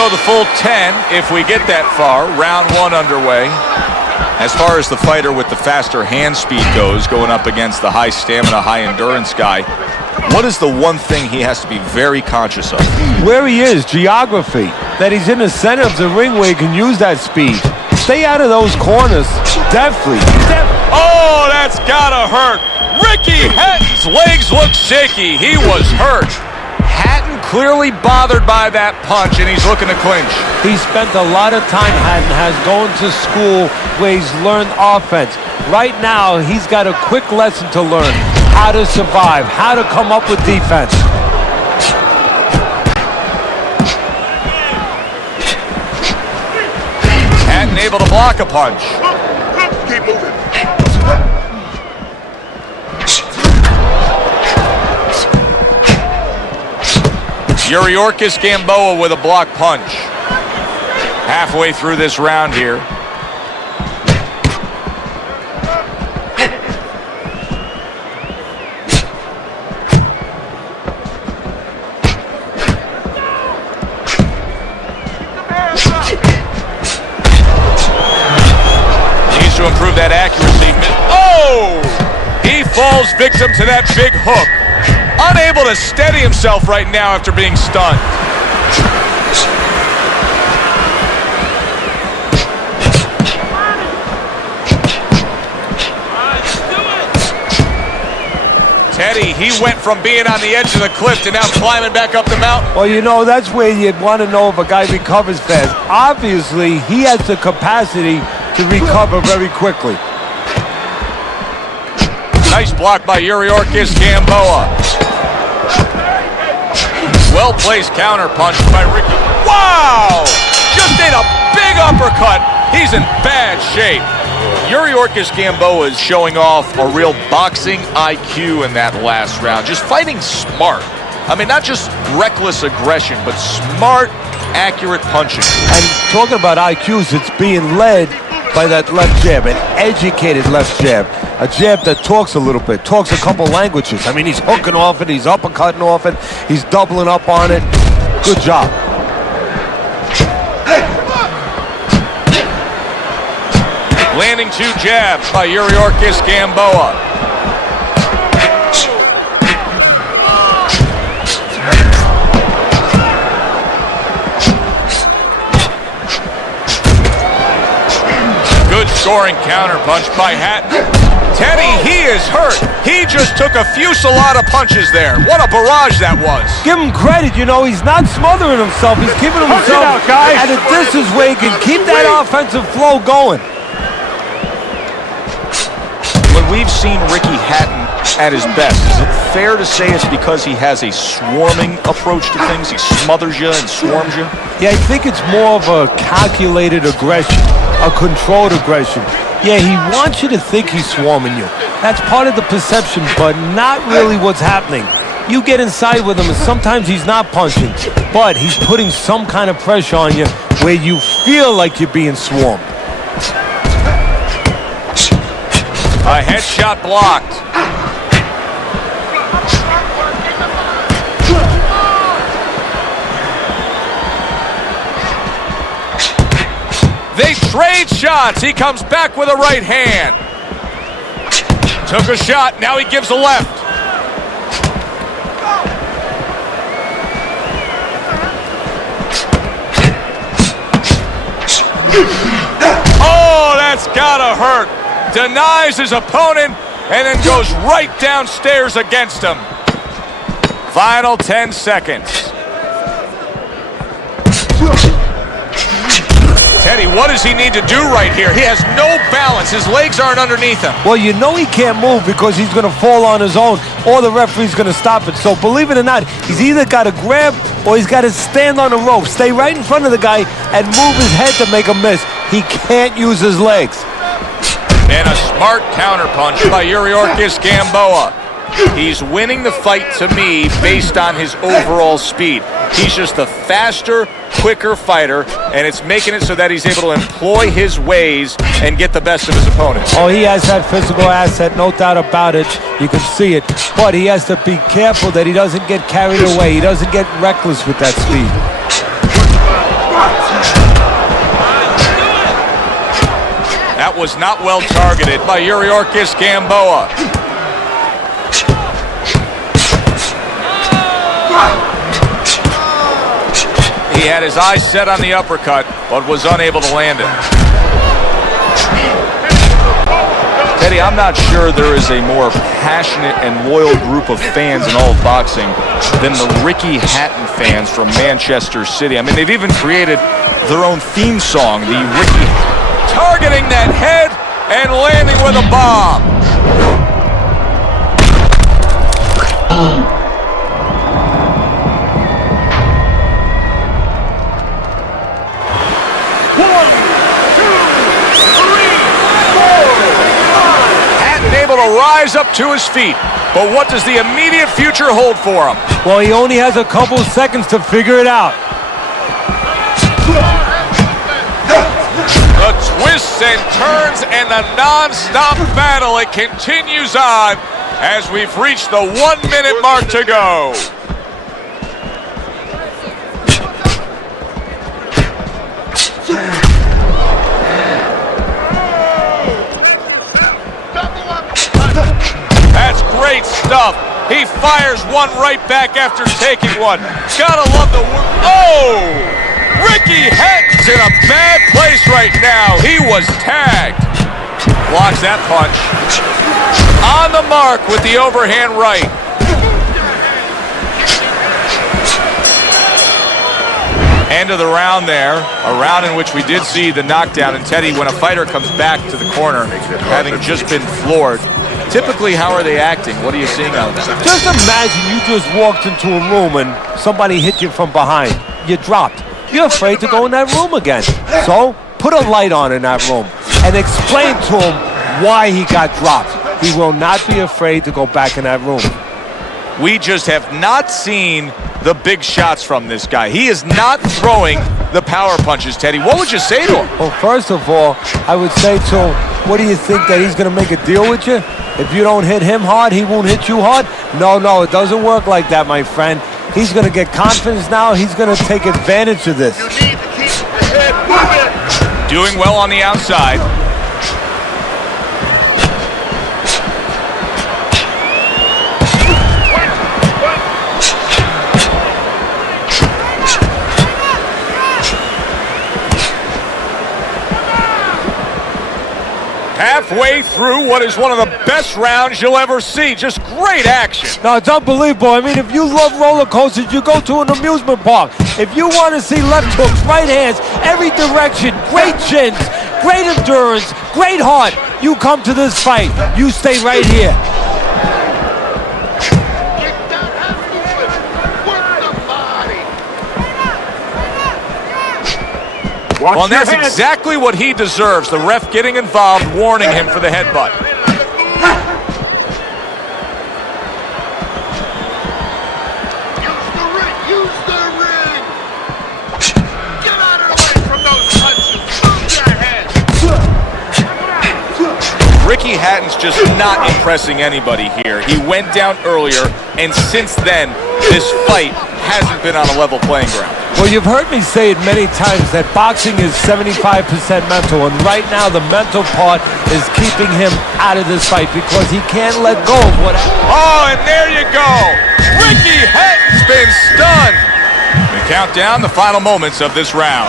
go the full 10 if we get that far. Round one underway. As far as the fighter with the faster hand speed goes, going up against the high stamina, high endurance guy, what is the one thing he has to be very conscious of? Where he is, geography. That he's in the center of the ring where he can use that speed. Stay out of those corners. Definitely. Oh, that's gotta hurt. Ricky Hatton's legs look shaky. He was hurt. Hatton clearly bothered by that punch, and he's looking to clinch. He spent a lot of time, Hatton has, going to school where he's learned offense. Right now, he's got a quick lesson to learn. How to survive, how to come up with defense. Hatton able to block a punch. Keep moving. Yuriorkis Gamboa with a block punch. Halfway through this round here. Needs to improve that accuracy. Oh! He falls victim to that big hook. Unable to steady himself right now after being stunned. Teddy, he went from being on the edge of the cliff to now climbing back up the mountain. Well, you know, that's where you'd want to know if a guy recovers fast. Obviously, he has the capacity to recover very quickly. Nice block by Yuriorkis Gamboa. Well-placed counter punch by Ricky. Wow! Just ate a big uppercut. He's in bad shape. Yuriorkis Gamboa is showing off a real boxing IQ in that last round. Just fighting smart. I mean, not just reckless aggression, but smart, accurate punching. And talking about IQs, it's being led by that left jab, an educated left jab. A jab that talks a little bit, talks a couple languages. I mean, he's hooking off it, he's uppercutting off it, he's doubling up on it. Good job. Landing two jabs by Yuriorkis Gamboa. Good scoring counterpunch by Hatton. Teddy, he is hurt. He just took a fusillade of punches there. What a barrage that was. Give him credit, you know, he's not smothering himself. He's keeping himself at a distance where he can keep that offensive flow going. When we've seen Ricky Hatton at his best, is it fair to say it's because he has a swarming approach to things? He smothers you and swarms you? Yeah, I think it's more of a calculated aggression, a controlled aggression. Yeah, he wants you to think he's swarming you. That's part of the perception, but not really what's happening. You get inside with him, and sometimes he's not punching, but he's putting some kind of pressure on you where you feel like you're being swarmed. A headshot blocked. They trade shots. He comes back with a right hand. Took a shot. Now he gives a left. Oh, that's gotta hurt. Denies his opponent and then goes right downstairs against him. Final 10 seconds. Teddy, what does he need to do right here? He has no balance. His legs aren't underneath him. Well, you know he can't move because he's going to fall on his own, or the referee's going to stop it. So believe it or not, he's either got to grab or he's got to stand on the rope, stay right in front of the guy and move his head to make a miss. He can't use his legs. And a smart counterpunch by Yuriorkis Gamboa. He's winning the fight to me based on his overall speed. He's just a faster, quicker fighter, and it's making it so that he's able to employ his ways and get the best of his opponents. Oh, he has that physical asset, no doubt about it. You can see it. But he has to be careful that he doesn't get carried away. He doesn't get reckless with that speed. was not well targeted by Yuriorkis Gamboa. He had his eyes set on the uppercut, but was unable to land it. Teddy, I'm not sure there is a more passionate and loyal group of fans in all of boxing than the Ricky Hatton fans from Manchester City. I mean, they've even created their own theme song, the Ricky... Targeting that head and landing with a bomb. Able to rise up to his feet, but what does the immediate future hold for him? Well, he only has a couple seconds to figure it out. The twists and turns and the non-stop battle, it continues on as we've reached the 1 minute mark to go. That's great stuff. He fires one right back after taking one. Gotta love the work. Oh! Ricky Hatton's in a bad place right now. He was tagged. Blocks that punch. On the mark with the overhand right. End of the round there. A round in which we did see the knockdown. And Teddy, when a fighter comes back to the corner, having just been floored, typically, how are they acting? What are you seeing out there? Just imagine you just walked into a room and somebody hit you from behind. You dropped. You're afraid to go in that room again. So, put a light on in that room and explain to him why he got dropped. He will not be afraid to go back in that room. We just have not seen the big shots from this guy. He is not throwing the power punches, Teddy. What would you say to him? Well, first of all, I would say to him, what do you think, that he's going to make a deal with you? If you don't hit him hard, he won't hit you hard? No, it doesn't work like that, my friend. He's going to get confidence now. He's going to take advantage of this. You need to keep the head moving. Doing well on the outside. Halfway through what is one of the best rounds you'll ever see. Just great action. No, it's unbelievable. I mean, if you love roller coasters, you go to an amusement park. If you want to see left hooks, right hands, every direction, great chins, great endurance, great heart, you come to this fight. You stay right here. Well, and that's exactly what he deserves. The ref getting involved, warning him for the headbutt. Use the ring. Get out of the way from those punches. Move your head. Ricky Hatton's just not impressing anybody here. He went down earlier, and since then, this fight hasn't been on a level playing ground. Well, you've heard me say it many times that boxing is 75% mental, and right now the mental part is keeping him out of this fight because he can't let go of what happened. Oh, and there you go. Ricky Hatton's been stunned. We count down the final moments of this round.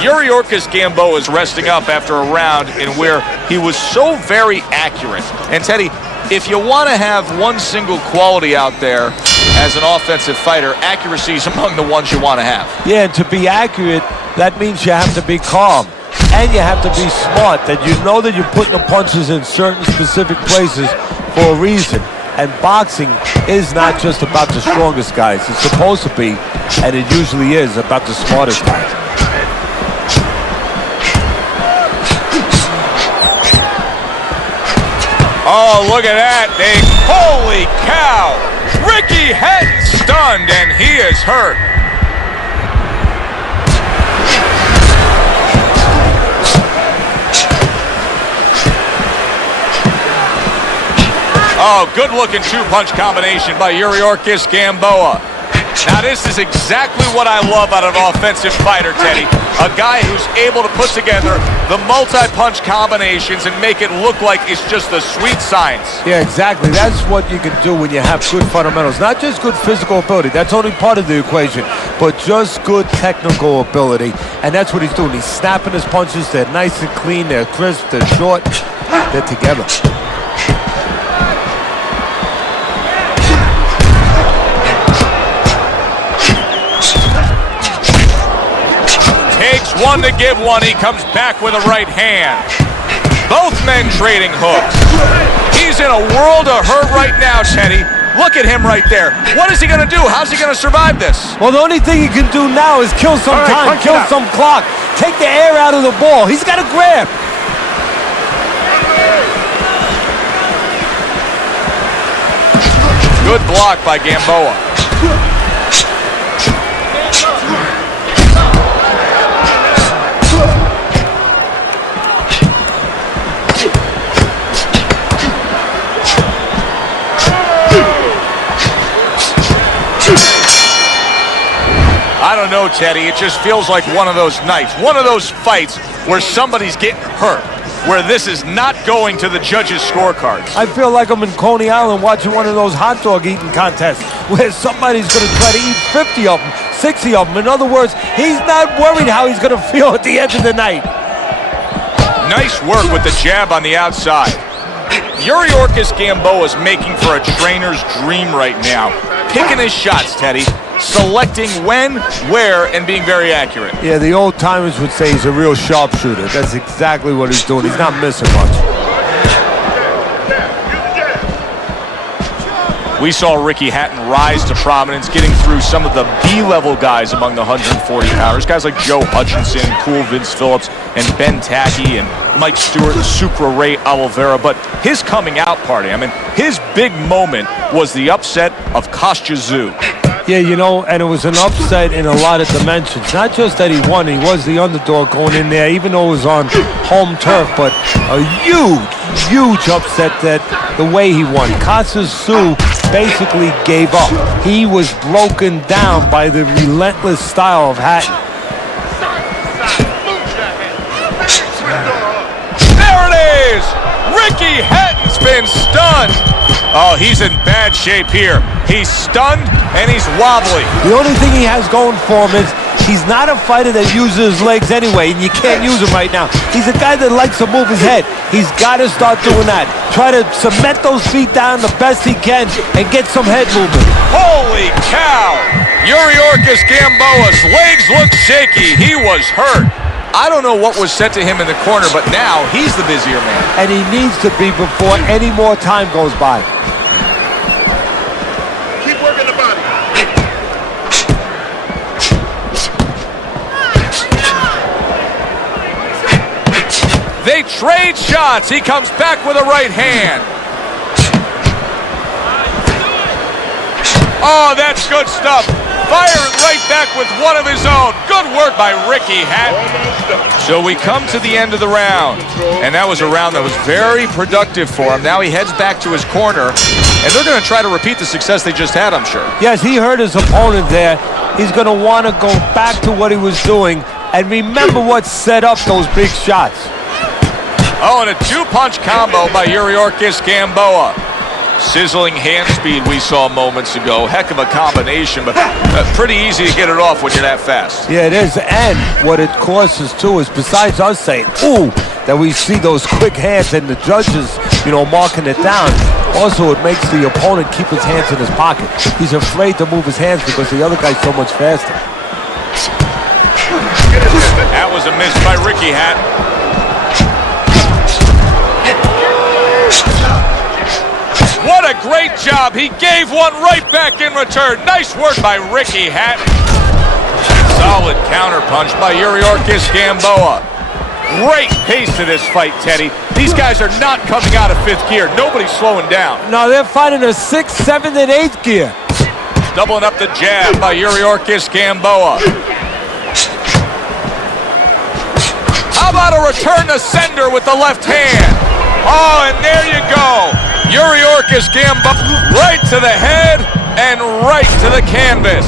Yuriorkis Gamboa is resting up after a round in where he was so very accurate. And Teddy, if you want to have one single quality out there as an offensive fighter, accuracy is among the ones you want to have. Yeah, and to be accurate, that means you have to be calm. And you have to be smart, that you know that you're putting the punches in certain specific places for a reason. And boxing is not just about the strongest guys. It's supposed to be, and it usually is, about the smartest guys. Oh, look at that. Holy cow. Ricky Hatton stunned, and he is hurt. Oh, good-looking two-punch combination by Yuriorkis Gamboa. Now this is exactly what I love out of an offensive fighter, Teddy. A guy who's able to put together the multi-punch combinations and make it look like it's just a sweet science. Yeah, exactly. That's what you can do when you have good fundamentals. Not just good physical ability. That's only part of the equation. But just good technical ability. And that's what he's doing. He's snapping his punches. They're nice and clean. They're crisp. They're short. They're together. Takes one to give one. He comes back with a right hand. Both men trading hooks. He's in a world of hurt right now, Teddy. Look at him right there. What is he going to do? How's he going to survive this? Well, the only thing he can do now is kill some time, kill some clock, take the air out of the ball. He's got to grab. Good block by Gamboa. I don't know, Teddy. It just feels like one of those nights, one of those fights where somebody's getting hurt, where this is not going to the judges' scorecards. I feel like I'm in Coney Island watching one of those hot dog eating contests where somebody's going to try to eat 50 of them, 60 of them. In other words, he's not worried how he's going to feel at the end of the night. Nice work with the jab on the outside. Yuriorkis Gamboa is making for a trainer's dream right now. Picking his shots, Teddy. Selecting when, where, and being very accurate. Yeah, the old timers would say he's a real sharpshooter. That's exactly what he's doing. He's not missing much. We saw Ricky Hatton rise to prominence, getting through some of the B-level guys among the 140 pounders. Guys like Joe Hutchinson, Cool Vince Phillips, and Ben Tacky, and Mike Stewart, and Sucre Ray Oliveira. But his coming out party, I mean, his big moment was the upset of Kostya Tszyu. Yeah, you know, and it was an upset in a lot of dimensions. Not just that he won, he was the underdog going in there, even though it was on home turf, but a huge upset that the way he won. Kostya Tszyu basically gave up. He was broken down by the relentless style of Hatton. There it is! Ricky Hatton's been stunned. Oh, he's in bad shape here. He's stunned and he's wobbly. The only thing he has going for him is he's not a fighter that uses his legs anyway, and you can't use him right now. He's a guy that likes to move his head. He's got to start doing that. Try to cement those feet down the best he can and get some head movement. Holy cow! Yuriorkis Gamboa's legs look shaky. He was hurt. I don't know what was said to him in the corner, but now he's the busier man. And he needs to be before any more time goes by. Keep working the body. They trade shots. He comes back with a right hand. Oh, that's good stuff. Firing right back with one of his own. Good work by Ricky Hatton. So we come to the end of the round. And that was a round that was very productive for him. Now he heads back to his corner. And they're going to try to repeat the success they just had, I'm sure. Yes, he hurt his opponent there. He's going to want to go back to what he was doing and remember what set up those big shots. Oh, and a two-punch combo by Yuriorkis Gamboa. Sizzling hand speed we saw moments ago. Heck of a combination, but pretty easy to get it off when you're that fast. Yeah, it is. And what it causes, too, is besides us saying, ooh, that we see those quick hands and the judges, you know, marking it down, also it makes the opponent keep his hands in his pocket. He's afraid to move his hands because the other guy's so much faster. That was a miss by Ricky Hatton. What a great job. He gave one right back in return. Nice work by Ricky Hatton. Solid counterpunch by Yuriorkis Gamboa. Great pace to this fight, Teddy. These guys are not coming out of fifth gear. Nobody's slowing down. No, they're fighting a 6th, 7th, and 8th gear. Doubling up the jab by Yuriorkis Gamboa. How about a return to sender with the left hand? Oh, and there you go. Yuriorkis Gamboa right to the head. and right to the canvas.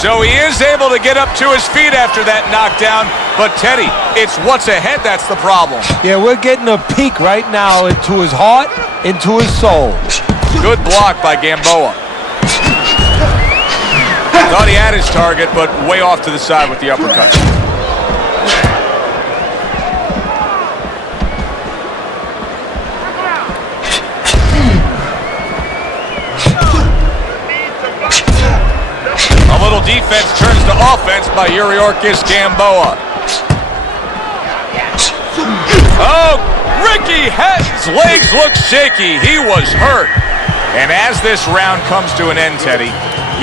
So he is able to get up to his feet after that knockdown, but Teddy, it's what's ahead that's the problem. Yeah, we're getting a peek right now into his heart, into his soul. Good block by Gamboa. Thought he had his target, but way off to the side with the uppercut. A little defense turns to offense by Yuriorkis Gamboa. Oh, Ricky Hatton's legs look shaky. He was hurt. And as this round comes to an end, Teddy,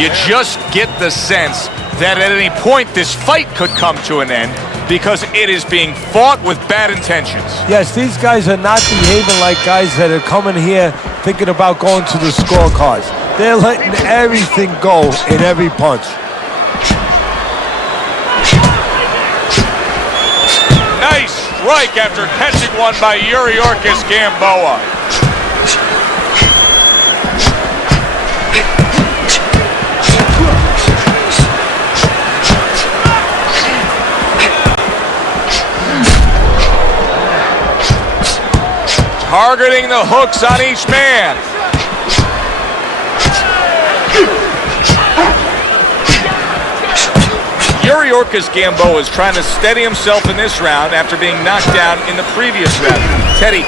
you just get the sense that at any point this fight could come to an end because it is being fought with bad intentions. Yes, these guys are not behaving like guys that are coming here thinking about going to the scorecards. They're letting everything go in every punch. Nice strike after catching one by Yuriorkis Gamboa. Targeting the hooks on each man. Yuriorkis Gamboa is trying to steady himself in this round after being knocked down in the previous round. Teddy,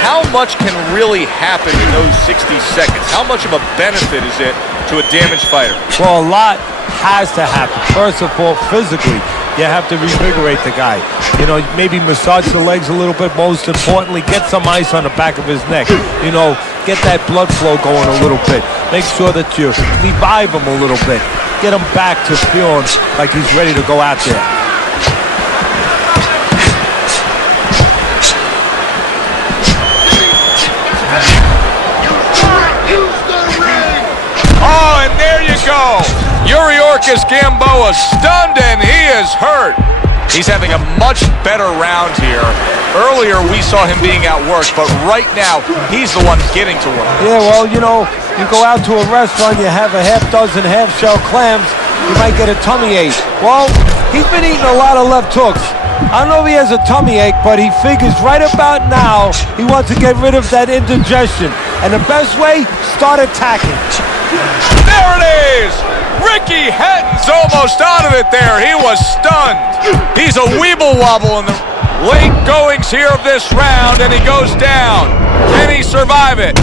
how much can really happen in those 60 seconds? How much of a benefit is it to a damaged fighter? Well, a lot has to happen. First of all, physically, you have to revigorate the guy. You know, maybe massage the legs a little bit. Most importantly, get some ice on the back of his neck. You know, get that blood flow going a little bit. Make sure that you revive him a little bit. Get him back to feeling like he's ready to go out there. Oh, and there you go. Yuriorkis Gamboa stunned and he is hurt. He's having a much better round here. Earlier we saw him being outworked, but right now he's the one getting to work. Yeah, well, you know, you go out to a restaurant, you have a half dozen half-shell clams, you might get a tummy ache. Well, he's been eating a lot of left hooks. I don't know if he has a tummy ache, but he figures right about now he wants to get rid of that indigestion. And the best way, start attacking. There it is! Ricky Hatton's almost out of it there. He was stunned. He's a weeble wobble in the late goings here of this round, and he goes down. Can he survive it?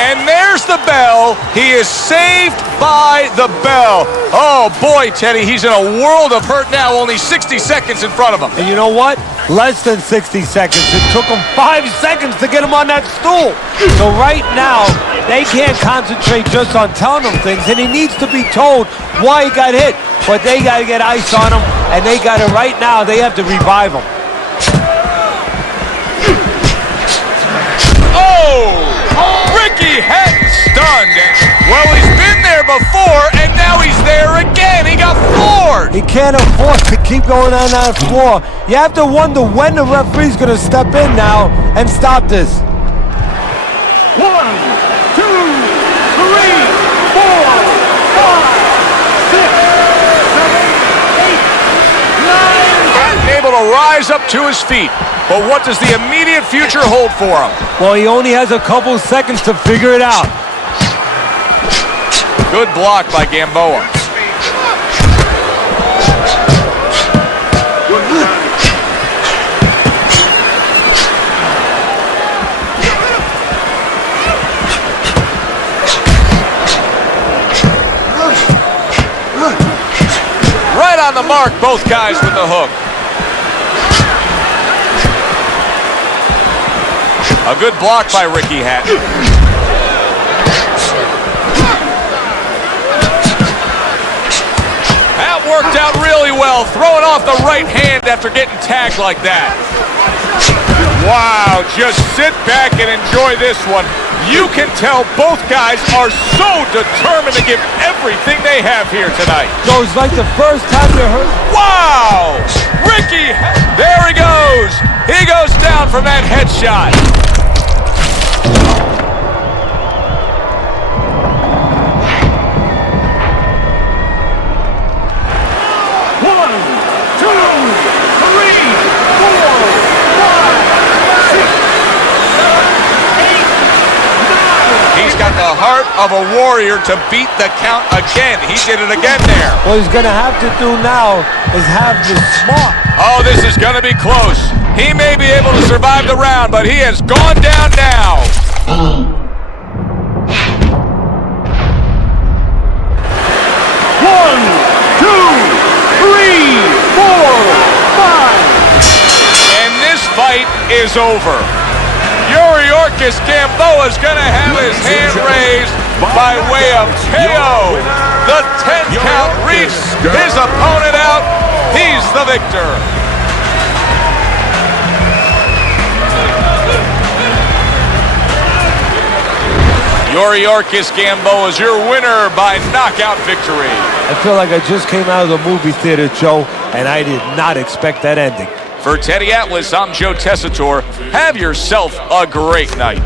And there's the bell. He is saved by the bell. Oh, boy, Teddy, he's in a world of hurt now. Only 60 seconds in front of him. And you know what? Less than 60 seconds. It took him 5 seconds to get him on that stool. So right now, they can't concentrate just on telling him things, and he needs to be told why he got hit. But they got to get ice on him, and they got to, right now, they have to revive him. Oh! Ricky Hatton stunned. Well, he's been there before, and now he's there again. He got floored. He can't afford to keep going on that floor. You have to wonder when the referee's going to step in now and stop this. 1, 2, 3, 4, 5, 6, 7, 8, 9. Able to rise up to his feet. But what does the immediate future hold for him? Well, he only has a couple seconds to figure it out. Good block by Gamboa. Right on the mark, both guys with the hook. A good block by Ricky Hatton. worked out really well, throwing off the right hand after getting tagged like that. Wow, just sit back and enjoy this one. You can tell both guys are so determined to give everything they have here tonight. So it's like the first time you heard. Wow! Ricky, there he goes. He goes down from that headshot. He's got the heart of a warrior to beat the count again. He did it again there. What he's going to have to do now is have the smart. Oh, this is going to be close. He may be able to survive the round, but he has gone down now. 1, 2, 3, 4, 5. And this fight is over. Yuriorkis Gamboa is going to have his hand raised by way of KO. The 10 count reached his opponent out. He's the victor. Yuriorkis Gamboa is your winner by knockout victory. I feel like I just came out of the movie theater, Joe, and I did not expect that ending. For Teddy Atlas, I'm Joe Tessitore. Have yourself a great night.